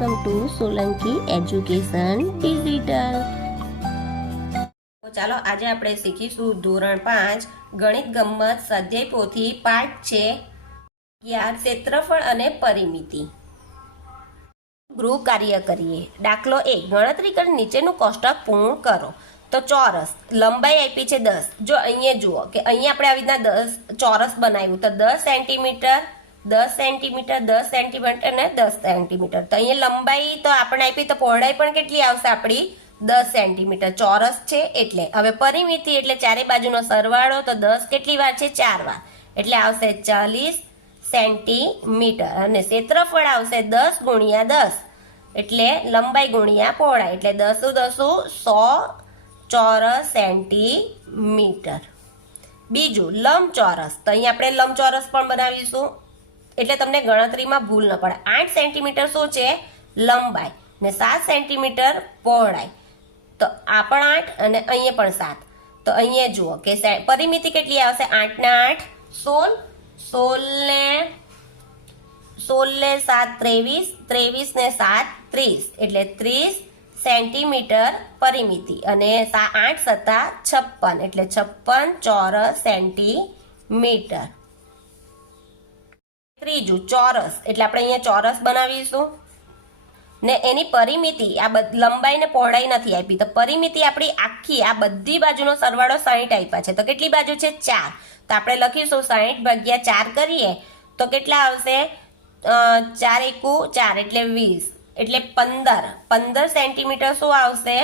Welcome to Solanki education digital. ચાલો આજે આપણે શીખીશું ધોરણ 5 ગણિત ગમ્મત સ્વાધ્યાય પોથી પાઠ છે 11 ક્ષેત્રફળ અને પરિમિતિ। ગૃહ કાર્ય કરીએ। દાખલો 1 ગણતરી કરી નીચેનું કોષ્ટક પૂર્ણ કરો। તો ચોરસ લંબાઈ આપી છે 10। જો અહીંયા જુઓ કે અહીંયા આપણે આવી રીતના 10 ચોરસ બનાવ્યું તો 10 સેન્ટીમીટર 10 સેન્ટીમીટર 10 સેન્ટીમીટર અને 10 સેન્ટીમીટર। તો અહીંયા લંબાઈ તો આપણે આપી તો પહોળાઈ પણ કેટલી આવશે આપણી 10 સેન્ટીમીટર ચોરસ છે એટલે। હવે પરિમિતિ એટલે ચારે બાજુનો સરવાળો તો 10 કેટલી વાર છે 4 વાર એટલે આવશે 40 સેન્ટીમીટર અને ક્ષેત્રફળ આવશે 10 ગુણ્યા 10 એટલે લંબાઈ ગુણ્યા પહોળાઈ એટલે 10 10 100 ચોરસ સેન્ટીમીટર। બીજું લંબચોરસ તો અહીંયા આપણે લંબચોરસ પણ બનાવીશું એટલે તમને ગણતરીમાં ભૂલ ન પડે। 8 સેન્ટીમીટર શું છે લંબાઈ ને 7 સેન્ટીમીટર પહોળાઈ તો આ પણ 8 અને અહીંયા પણ 7 તો અહીંયા જુઓ કે પરિમિતિ કેટલી આવશે 8 ને 8 16 ને 7 23 23 ને 7 30 એટલે 30 સેન્ટીમીટર પરિમિતિ અને 8 સત્તા 56 એટલે 56 ચોરસ સેન્ટીમીટર। ત્રીજું ચોરસ એટલે આપણે અહીંયા ચોરસ બનાવીશું ને એની પરિમિતિ આ લંબાઈ ને પહોળાઈ નથી આપી તો પરિમિતિ આપણી આખી આ બધી બાજુનો સરવાળો 60 આપ્યા છે તો કેટલી બાજુ છે 4 તો આપણે લખીશું 60 ભાગ્યા 4 કરીએ તો કેટલા આવશે 4 એકુ 4 એટલે 20 એટલે 15 સેન્ટીમીટર શું આવશે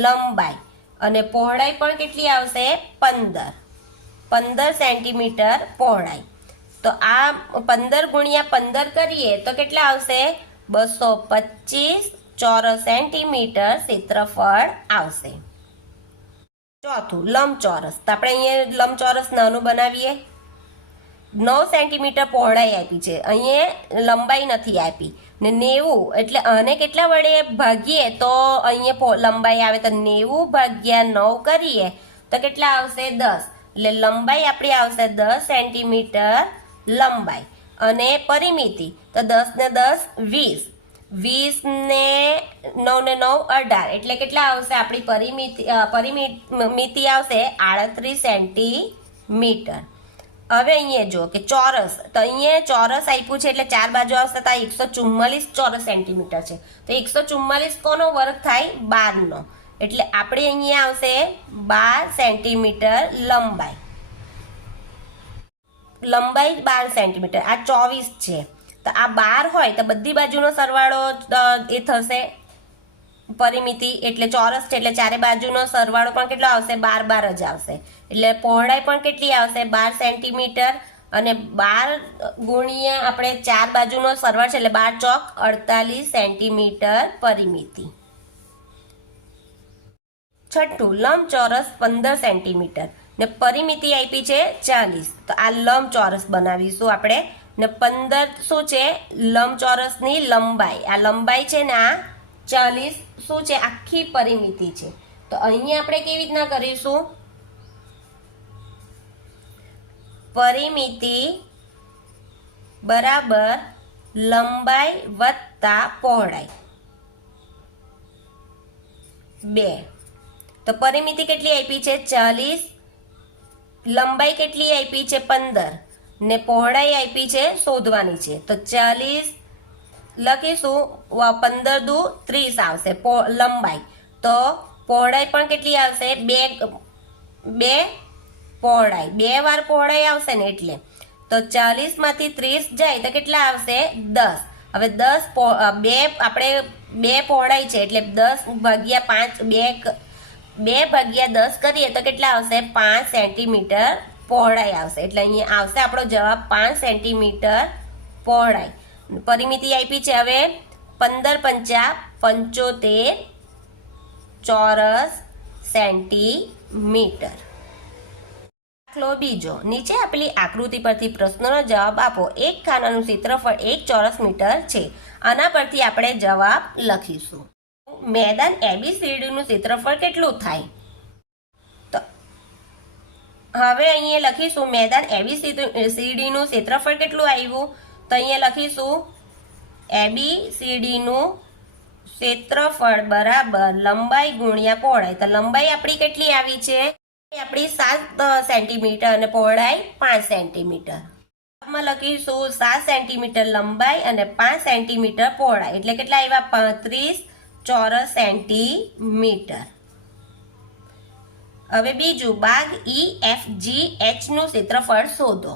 લંબાઈ અને પહોળાઈ પણ કેટલી આવશે 15 સેન્ટીમીટર પહોળાઈ। તો આ 15 ગુણ્યા 15 કરીએ તો કેટલા આવશે 225 ચોરસ સેન્ટીમીટર ક્ષેત્રફળ આવશે। ચોથું લંબચોરસ તો આપણે અહીંયા લંબચોરસ નાનું બનાવીએ 9 સેન્ટીમીટર પહોળાઈ આપી છે અહીંયા લંબાઈ નથી આપી ને 90 એટલે આને કેટલા વડે ભાગીએ તો અહીંયા લંબાઈ આવે તો 90 ભાગ્યા 9 કરીએ તો કેટલા આવશે 10 એટલે લંબાઈ આપણી આવશે 10 સેન્ટીમીટર લંબાઈ અને પરિમિતિ તો 10 ને 10 20 20 ને 9 ને 9 18 એટલે કેટલા આવશે આપણી પરિમિતિ આવશે 38 સેન્ટીમીટર। હવે અહીંયા જો કે ચોરસ તો અહીંયા ચોરસ આપ્યું છે એટલે ચાર બાજુ આવશે તો 144 ચોરસ સેન્ટીમીટર છે તો 144 કોનો વર્ગ થાય 12 નો એટલે આપણે અહીંયા આવશે 12 સેન્ટીમીટર લંબાઈ 12 સેન્ટીમીટર આ 24 છે તો આ 12 હોય તો બધી બાજુનો સરવાળો એ થશે પરિમિતિ એટલે ચોરસ છે એટલે ચારે બાજુનો સરવાળો પણ કેટલો આવશે 12 જ આવશે એટલે પહોળાઈ પણ કેટલી આવશે 12 સેન્ટીમીટર અને 12 ગુણ્યા આપણે ચાર બાજુનો સરવાળો છે એટલે 12 ચોક 48 સેન્ટીમીટર પરિમિતિ। છઠ્ઠું લંબચોરસ 15 સેન્ટીમીટર ને પરિમિતિ આપી છે 40 તો આ લંબચોરસ બનાવીશું આપણે ને 15 શું છે લંબચોરસની લંબાઈ આ લંબાઈ છે ને આ 40 શું છે આખી પરિમિતિ છે તો અહીંયા આપણે કેવી રીતના કરીશું પરિમિતિ બરાબર લંબાઈ વત્તા પહોળાઈ 2 તો પરિમિતિ કેટલી આપી છે 40 લંબાઈ કેટલી આપી છે 15 ને પહોળાઈ આપી છે શોધવાની છે તો 40 લખીશું 15 દુ 30 આવશે લંબાઈ તો પહોળાઈ પણ કેટલી આવશે 2 પહોળાઈ 2 વાર પહોળાઈ આવશે ને એટલે તો 40 માંથી 30 જાય તો કેટલા આવશે 10 હવે 10 2 આપણે 2 પહોળાઈ છે એટલે 10 ભાગ્યા 5 2 ભાગ્યા 10 કરીએ તો કેટલા આવશે 5 સેન્ટીમીટર પહોળાઈ આવશે એટલે અહીંયા આવશે આપણો જવાબ 5 સેન્ટીમીટર પહોળાઈ। પરિમિતિ આપી છે હવે 15 પંચા 75 ચોરસ સેન્ટીમીટર। દાખલો બીજો નીચે આપેલી આકૃતિ પરથી પ્રશ્નનો જવાબ આપો। એક ખાનાનું ક્ષેત્રફળ 1 ચોરસ મીટર છે આના પરથી આપણે જવાબ લખીશું। મેદાન ABCDનું ક્ષેત્રફળ કેટલું થાય તો હવે અહીંયા લખીશું મેદાન ABCDનું ક્ષેત્રફળ કેટલું આવ્યું તો અહીંયા લખીશું ABCD નું ક્ષેત્રફળ બરાબર લંબાઈ ગુણ્યા પહોળાઈ. તો લંબાઈ આપણી કેટલી આવી છે? આપણી 7 સેન્ટીમીટર અને પહોળાઈ 5 સેન્ટીમીટર. માં લખીશું 7 સેન્ટીમીટર લંબાઈ અને 5 સેન્ટીમીટર પહોળાઈ એટલે કેટલા આવ્યા? 35 ચોરસ સેન્ટીમીટર. હવે બીજું ભાગ EFGH નું ક્ષેત્રફળ શોધો.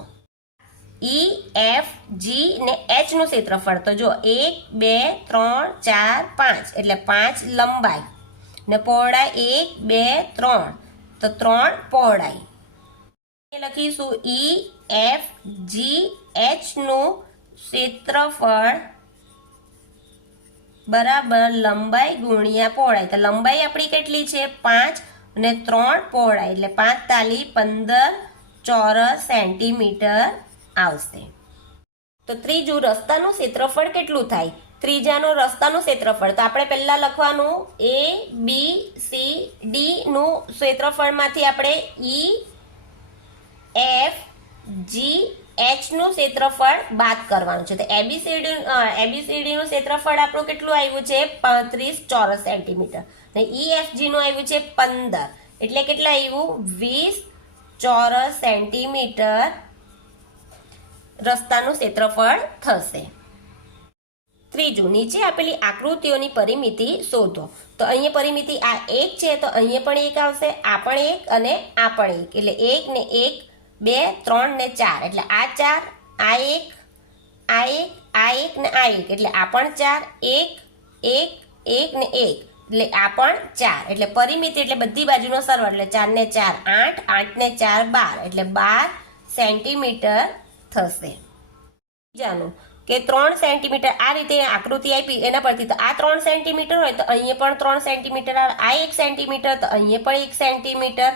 EFG ને H નું ક્ષેત્રફળ તો જો 1 2 3 4 5 એટલે 5 લંબાઈ ને પહોળાઈ 1 2 3 તો 3 પહોળાઈ. લખીશું EFGH નું ક્ષેત્રફળ બરાબર લંબાઈ ગુણ્યા પહોળાઈ. તો લંબાઈ આપણી કેટલી છે? 5 અને 3 પહોળાઈ એટલે 5 તાલી 15 ચોરસ સેન્ટીમીટર આવશે. તો ત્રીજું રસ્તાનું ક્ષેત્રફળ કેટલું થાય? ત્રીજાનો રસ્તાનું ક્ષેત્રફળ તો આપણે પહેલા લખવાનું ABCD નું ક્ષેત્રફળમાંથી આપણે EFGH નું ક્ષેત્રફળ બાદ કરવાનું છે. તો ABCD નું ક્ષેત્રફળ આપણું કેટલું આવ્યું છે? 35 ચોરસ સેન્ટીમીટર અને EFG નું આવ્યું છે 15 એટલે કેટલા આવ્યું? 20 ચોરસ સેન્ટીમીટર રસ્તાનું ક્ષેત્રફળ થશે. ત્રીજું, નીચે આપેલી આકૃતિઓની પરિમિતિ શોધો. તો અહીંયા પરિમિતિ આ 1 છે તો અહીંયા પણ 1 આવશે, આ પણ 1 અને આ પણ 1 એટલે 1 ને 1 2 3 ને 4 એટલે આ 4 આ 1 આ 1 આ 1 ને આ 1 એટલે આ પણ 4 1 1 1 ને 1 એટલે આ પણ 4 એટલે પરિમિતિ એટલે બધી બાજુનો સરવાળો એટલે 4 ને 4 8 8 ને 4 12 એટલે 12 સેન્ટીમીટર થશે. જાણો કે 3 સેન્ટીમીટર આ રીતે આકૃતિ આપી એના પરથી તો આ 3 સેન્ટીમીટર હોય તો અહીંયા પણ 3 સેન્ટીમીટર આવે, આ 1 સેન્ટીમીટર તો અહીંયા પણ 1 સેન્ટીમીટર,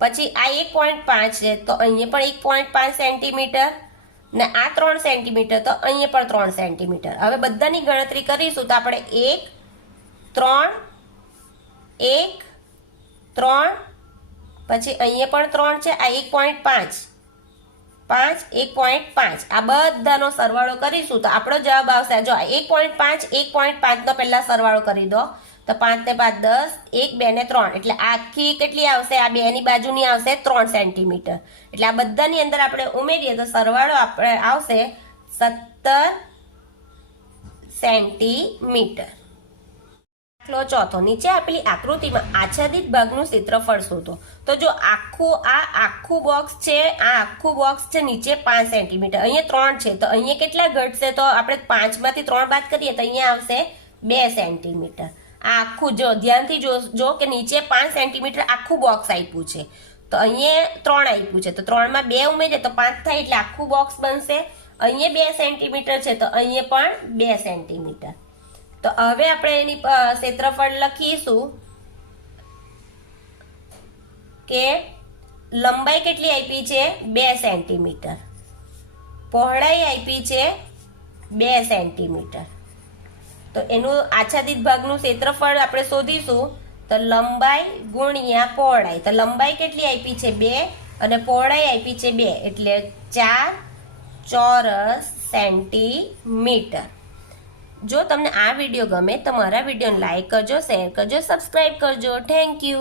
પછી આ 1.5 છે તો અહીંયા પણ 1.5 સેન્ટીમીટર ને આ 3 સેન્ટીમીટર તો અહીંયા પણ 3 સેન્ટીમીટર. હવે બધાની ગણતરી કરીશું તો આપણે 1 3 1 3 પછી અહીંયા પણ 3 છે, આ 1.5 5 1.5 આ બધાનો સરવાળો કરીશું તો આપણો જવાબ આવશે. જો 1.5 નો પહેલા સરવાળો કરી દો તો 5 ને 5 10 1 2 ને 3 એટલે આખી કેટલી આવશે? આ બે ની બાજુની આવશે 3 સેન્ટીમીટર એટલે આ બધાની અંદર આપણે ઉમેરીએ તો સરવાળો આપણે આવશે 17 સેન્ટીમીટર. દાખલો ચોથો, નીચે આપેલી આકૃતિમાં આચ્છાદિત ભાગનું ક્ષેત્રફળ શોધો. તો જો આખું બોક્સ છે, આ આખું બોક્સ છે નીચે 5 સેન્ટીમીટર, અહીંયા 3 છે તો અહીંયા કેટલા ઘટશે? તો આપણે 5 માંથી 3 બાદ કરીએ તો અહીંયા આવશે 2 સેન્ટીમીટર. આ આખું જો ધ્યાનથી જો કે નીચે 5 સેન્ટીમીટર આખું બોક્સ આપ્યું છે તો અહીંયા 3 આપ્યું છે તો 3 માં 2 ઉમેરીએ તો 5 થાય એટલે આખું બોક્સ બનશે. અહીંયા 2 સેન્ટીમીટર છે તો અહીંયા પણ 2 સેન્ટીમીટર. તો હવે આપણે એની ક્ષેત્રફળ લખીશું કે લંબાઈ કેટલી આપી છે? 2 સેન્ટીમીટર, પહોળાઈ આપી છે 2 સેન્ટીમીટર. તો એનું આચ્છાદિત ભાગનું ક્ષેત્રફળ આપણે શોધીશું તો લંબાઈ ગુણ્યા પહોળાઈ. તો લંબાઈ કેટલી આપી છે? 2 અને પહોળાઈ આપી છે 2 એટલે 4 ચોરસ સેન્ટીમીટર. જો તમને આ વિડીયો ગમે તો મારા વિડીયોને લાઈક કરજો, શેર કરજો, સબસ્ક્રાઈબ કરજો. Thank you.